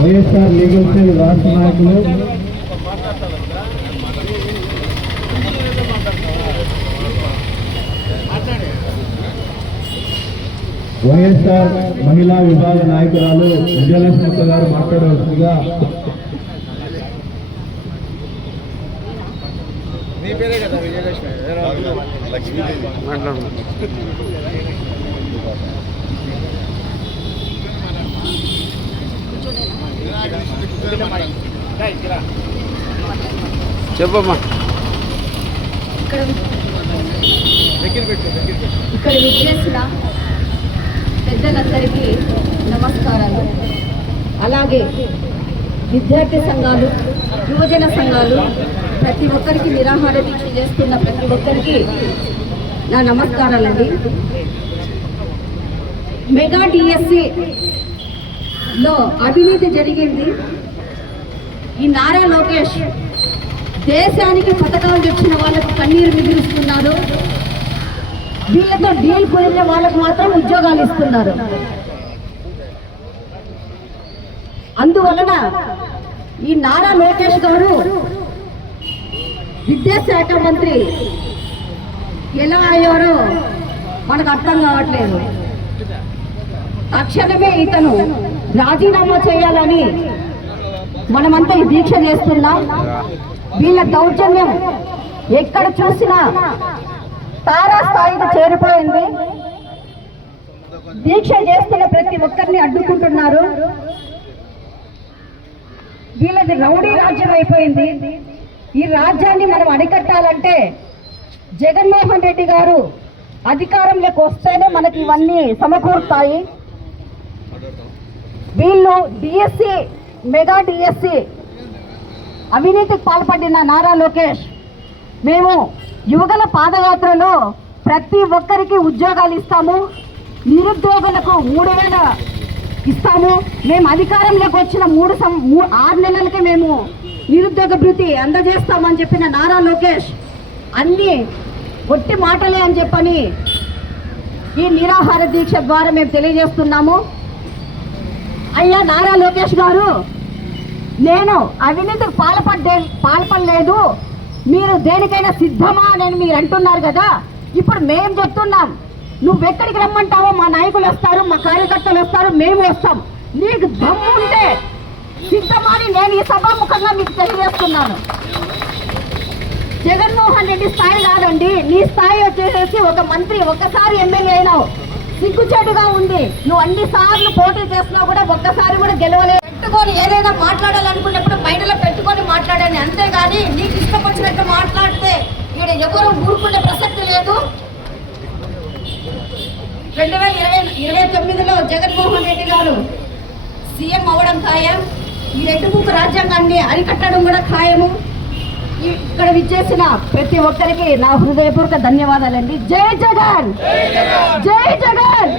YSR legal cell రాష్ట్ర నాయకులు వైఎస్ఆర్ మహిళా విభాగ నాయకురాలు విజయలక్ష్మి గారు మాట్లాడవలసిందిగా చెప్పమ్మా. ఇక్కడ విచ్చేసిన పెద్దలందరికీ నమస్కారాలు. అలాగే విద్యార్థి సంఘాలు, యువజన సంఘాలు, ప్రతి ఒక్కరికి నిరాహార దీక్ష చేస్తున్న ప్రతి ఒక్కరికి నా నమస్కారాలండి. మెగా డిఎస్సిలో అవినీతి జరిగింది. ఈ నారా లోకేష్ దేశానికి పథకాలు తెచ్చిన వాళ్ళకు కన్నీరు మిగులుస్తున్నారు. వీళ్ళతో డీల్ కుదిరిన వాళ్ళకు మాత్రం ఉద్యోగాలు ఇస్తున్నారు. అందువలన ఈ నారా లోకేష్ గారు విద్యాశాఖ మంత్రి ఎలా అయ్యారో మనకు అర్థం కావట్లేదు. తక్షణమే ఇతను రాజీనామా చేయాలని మనమంతా ఈ దీక్ష చేస్తున్నాం. వీళ్ళ దౌర్జన్యం ఎక్కడ చూసినా తారా స్థాయికి చేరిపోయింది. దీక్ష చేస్తున్న ప్రతి ఒక్కరిని అడ్డుకుంటున్నారు. వీళ్ళది రౌడీ రాజ్యం అయిపోయింది. ఈ రాజ్యాన్ని మనం అరికట్టాలంటే జగన్మోహన్ రెడ్డి గారు అధికారంలోకి వస్తేనే మనకి ఇవన్నీ సమకూరుతాయి. వీళ్ళు డిఎస్సి, మెగా డిఎస్సి అవినీతికి పాల్పడిన నారా లోకేష్, మేము యువకుల పాదయాత్రలో ప్రతి ఒక్కరికి ఉద్యోగాలు ఇస్తాము, నిరుద్యోగులకు 3,000 ఇస్తాము, మేము అధికారంలోకి వచ్చిన 6 నెలలకే మేము నిరుద్యోగ భృతి అందజేస్తామని చెప్పిన నారా లోకేష్ అన్నీ ఒట్టి మాటలే అని చెప్పని ఈ నిరాహార దీక్ష ద్వారా మేము తెలియజేస్తున్నాము. అయ్యా నారా లోకేష్ గారు, నేను అవినీతికి పాల్పడలేదు, మీరు దేనికైనా సిద్ధమా అని మీరు అంటున్నారు కదా. ఇప్పుడు మేము చెప్తున్నాం, నువ్వెక్కడికి రమ్మంటావో మా నాయకులు వస్తారు, మా కార్యకర్తలు వస్తారు, మేము వస్తాం. నీకు దమ్ము ఉంటే సిద్ధమని నేను ఈ సభాముఖంగా మీకు తెలియజేస్తున్నాను. జగన్మోహన్ రెడ్డి స్థాయి కాదండి, నీ స్థాయి వచ్చేసి ఒక మంత్రి, ఒక్కసారి ఎమ్మెల్యే అయినావు, సిగ్గుచేటుగా ఉంది. నువ్వు అన్ని సార్లు పోటీ చేస్తున్నావు కూడా ఒక్కసారి కూడా గెలవలేదు. పెట్టుకొని ఏదైనా మాట్లాడాలనుకున్నప్పుడు మైండ్లో పెట్టుకొని మాట్లాడాను, అంతేగాని నీకు ఇష్టం వచ్చినట్టు మాట్లాడితే ఇక్కడ ఎవరు ఊరుకునే ప్రసక్తి లేదు. 2029లో జగన్మోహన్ రెడ్డి గారు సీఎం అవ్వడం ఖాయం. ఈ రెడ్డిముఖ రాజ్యాంగాన్ని అరికట్టడం కూడా ఖాయము. ఇక్కడ విచ్చేసిన ప్రతి ఒక్కరికి నా హృదయపూర్వక ధన్యవాదాలండి. జై జగన్, జై జగన్.